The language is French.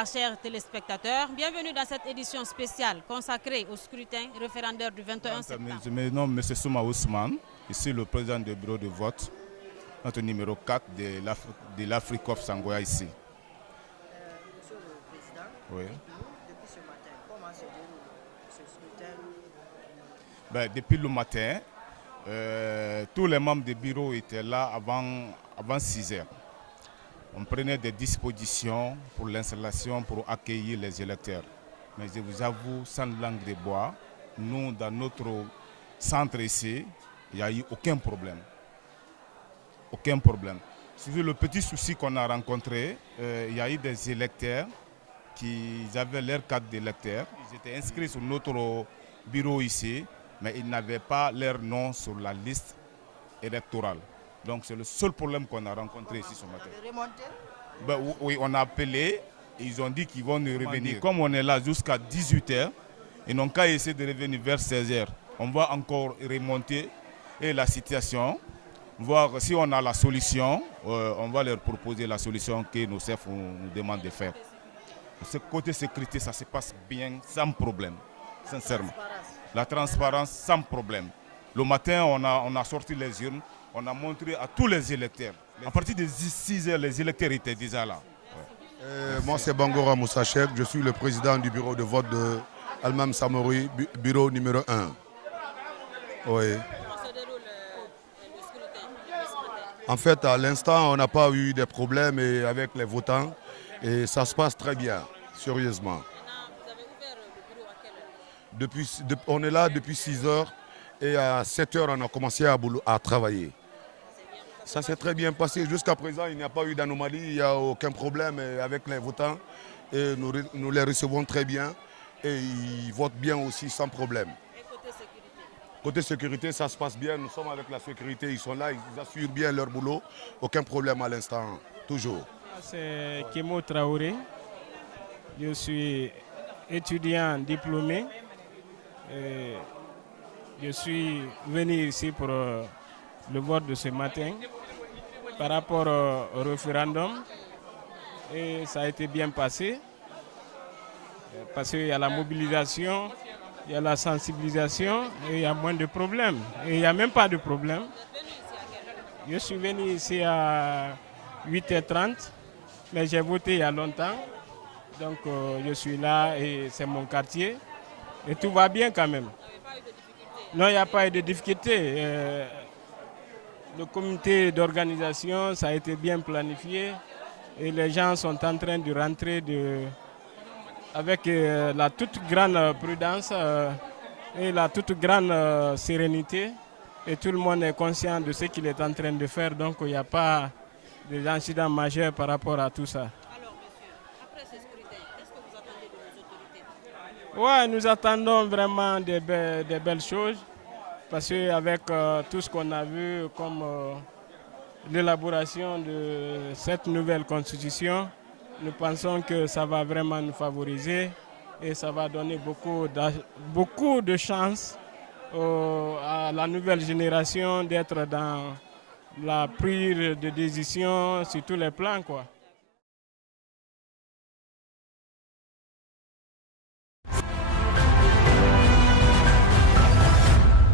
Bonsoir chers téléspectateurs, bienvenue dans cette édition spéciale consacrée au scrutin référendaire du 21 septembre. Je me nomme M. Souma Ousmane, ici le président du bureau de vote, notre numéro 4 de l'Africof Sangoya ici. Monsieur le Président, Oui. depuis ce matin, comment se déroule ce scrutin? Depuis le matin, tous les membres du bureau étaient là avant 6 heures. On prenait des dispositions pour l'installation, pour accueillir les électeurs. Mais je vous avoue, sans langue de bois, nous, dans notre centre ici, il n'y a eu aucun problème. Aucun problème. C'est le petit souci qu'on a rencontré, il y a eu des électeurs qui avaient leur carte d'électeur. Ils étaient inscrits sur notre bureau ici, mais ils n'avaient pas leur nom sur la liste électorale. Donc c'est le seul problème qu'on a rencontré ici ce matin. Oui, on a appelé, ils ont dit qu'ils vont nous revenir. Comme on est là jusqu'à 18h, ils n'ont qu'à essayer de revenir vers 16h. On va encore remonter et la situation, voir si on a la solution, on va leur proposer la solution que nos chefs nous demandent de faire. Ce côté sécurité, ça se passe bien, sans problème, sincèrement. La transparence, sans problème. Le matin, on a sorti les urnes, on a montré à tous les électeurs. À partir de 6 heures, les électeurs étaient déjà là. Moi, c'est Bangora Moussachek, je suis le président du bureau de vote de Almam Samori, bureau numéro 1. Oui. Comment se déroule le scrutin ce matin? En fait, à l'instant, on n'a pas eu de problèmes avec les votants et ça se passe très bien, sérieusement. Maintenant, vous avez ouvert le bureau à quelle heure? On est là depuis 6 heures et à 7 heures, on a commencé à travailler. Ça s'est très bien passé. Jusqu'à présent, il n'y a pas eu d'anomalie, il n'y a aucun problème avec les votants. Et nous les recevons très bien et ils votent bien aussi sans problème. Et côté sécurité? Côté sécurité, ça se passe bien. Nous sommes avec la sécurité, ils sont là, ils assurent bien leur boulot. Aucun problème à l'instant, toujours. C'est Kemo Traoré. Je suis étudiant diplômé. Je suis venu ici pour le vote de ce matin par rapport au référendum et ça a été bien passé parce qu'il y a la mobilisation, il y a la sensibilisation et il y a moins de problèmes. Et il n'y a même pas de problème. Je suis venu ici à 8h30, mais j'ai voté il y a longtemps. Donc je suis là et c'est mon quartier et tout va bien quand même. Non, il n'y a pas eu de difficulté. Le comité d'organisation, ça a été bien planifié et les gens sont en train de rentrer avec la toute grande prudence et la toute grande sérénité. Et tout le monde est conscient de ce qu'il est en train de faire, donc il n'y a pas d'incidents majeurs par rapport à tout ça. Alors monsieur, après ce scrutin, qu'est-ce que vous attendez de nos autorités? Ouais, nous attendons vraiment des belles choses parce qu'avec tout ce qu'on a vu comme l'élaboration de cette nouvelle constitution, nous pensons que ça va vraiment nous favoriser et ça va donner beaucoup de chances à la nouvelle génération d'être dans la prise de décision sur tous les plans, quoi.